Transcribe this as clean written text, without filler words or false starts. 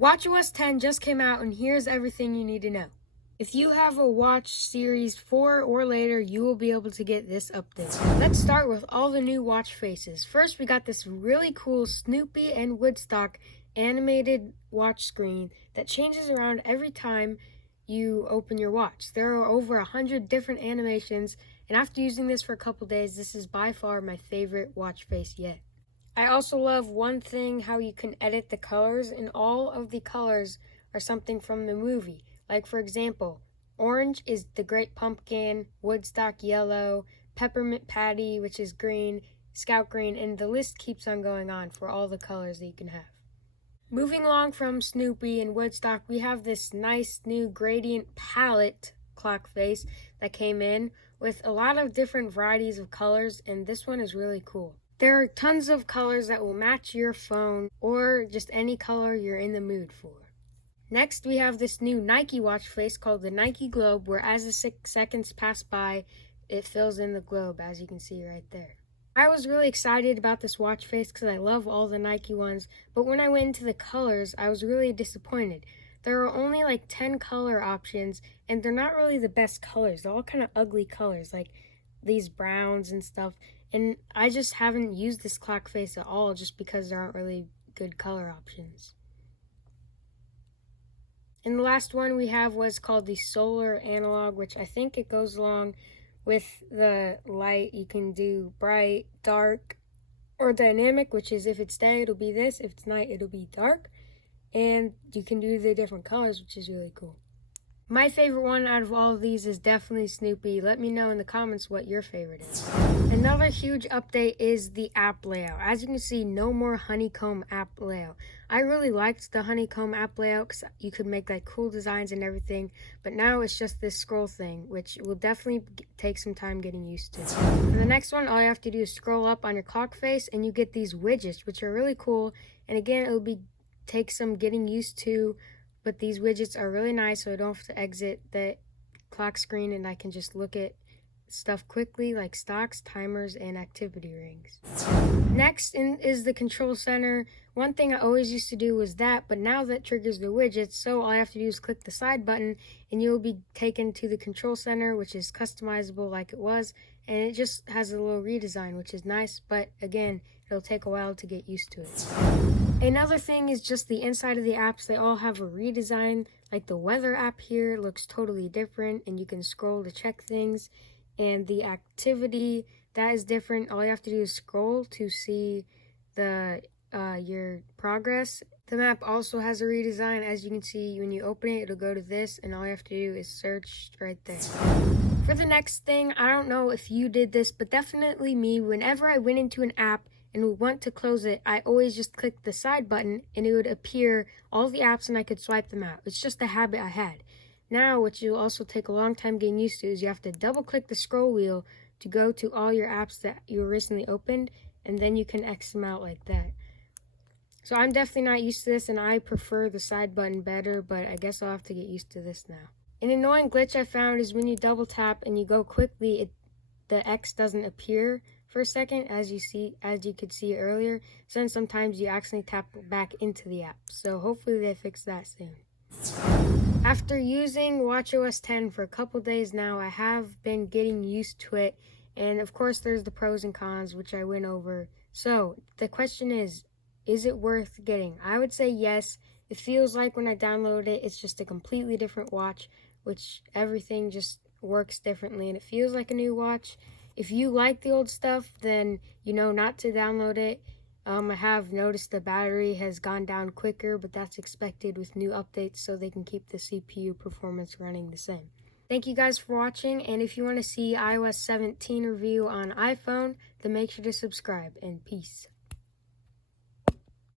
WatchOS 10 just came out, and here's everything you need to know. If you have a Watch Series 4 or later, you will be able to get this update. Let's start with all the new watch faces. First, we got this really cool Snoopy and Woodstock animated watch screen that changes around every time you open your watch. There are over 100 different animations, and after using this for a couple days, this is by far my favorite watch face yet. I also love one thing, how you can edit the colors, and all of the colors are something from the movie. Like, for example, orange is the Great Pumpkin, Woodstock yellow, Peppermint Patty, which is green, Scout green, and the list keeps on going on for all the colors that you can have. Moving along from Snoopy and Woodstock, we have this nice new gradient palette clock face that came in with a lot of different varieties of colors, and this one is really cool. There are tons of colors that will match your phone or just any color you're in the mood for. Next, we have this new Nike watch face called the Nike Globe, where as the 6 seconds pass by, it fills in the globe, as you can see right there. I was really excited about this watch face because I love all the Nike ones, but when I went into the colors, I was really disappointed. There are only like 10 color options, and they're not really the best colors. They're all kind of ugly colors, like these browns and stuff. And I just haven't used this clock face at all just because there aren't really good color options. And the last one we have was called the Solar Analog, which I think it goes along with the light. You can do bright, dark, or dynamic, which is if it's day, it'll be this. If it's night, it'll be dark. And you can do the different colors, which is really cool. My favorite one out of all of these is definitely Snoopy. Let me know in the comments what your favorite is. Another huge update is the app layout. As you can see, no more honeycomb app layout. I really liked the honeycomb app layout because you could make like cool designs and everything, but now it's just this scroll thing, which will definitely take some time getting used to. For the next one, all you have to do is scroll up on your clock face and you get these widgets, which are really cool. And again, it'll take some getting used to, but these widgets are really nice, so I don't have to exit the clock screen and I can just look at stuff quickly like stocks, timers, and activity rings. Next is the control center. One thing I always used to do was that, but now that triggers the widgets, so all I have to do is click the side button and you'll be taken to the control center, which is customizable like it was, and it just has a little redesign, which is nice, but again, it'll take a while to get used to it. Another thing is just the inside of the apps. They all have a redesign. Like the weather app here looks totally different, and you can scroll to check things. And the activity, that is different. All you have to do is scroll to see your progress. The map also has a redesign. As you can see, when you open it, it'll go to this, and all you have to do is search right there. For the next thing, I don't know if you did this, but definitely me, whenever I went into an app and would want to close it, I always just clicked the side button and it would appear all the apps and I could swipe them out. It's just a habit I had. Now, what you'll also take a long time getting used to is you have to double click the scroll wheel to go to all your apps that you recently opened, and then you can X them out like that. So I'm definitely not used to this, and I prefer the side button better, but I guess I'll have to get used to this now. An annoying glitch I found is when you double tap and you go quickly, the X doesn't appear for a second, as you could see earlier. So then sometimes you accidentally tap back into the app. So hopefully they fix that soon. After using WatchOS 10 for a couple days now, I have been getting used to it. And of course there's the pros and cons, which I went over. So the question is it worth getting? I would say yes. It feels like when I download it, it's just a completely different watch, which everything just works differently and it feels like a new watch. If you like the old stuff, then you know not to download it. I have noticed the battery has gone down quicker, but that's expected with new updates so they can keep the CPU performance running the same. Thank you guys for watching, and if you want to see iOS 17 review on iPhone, then make sure to subscribe, and peace.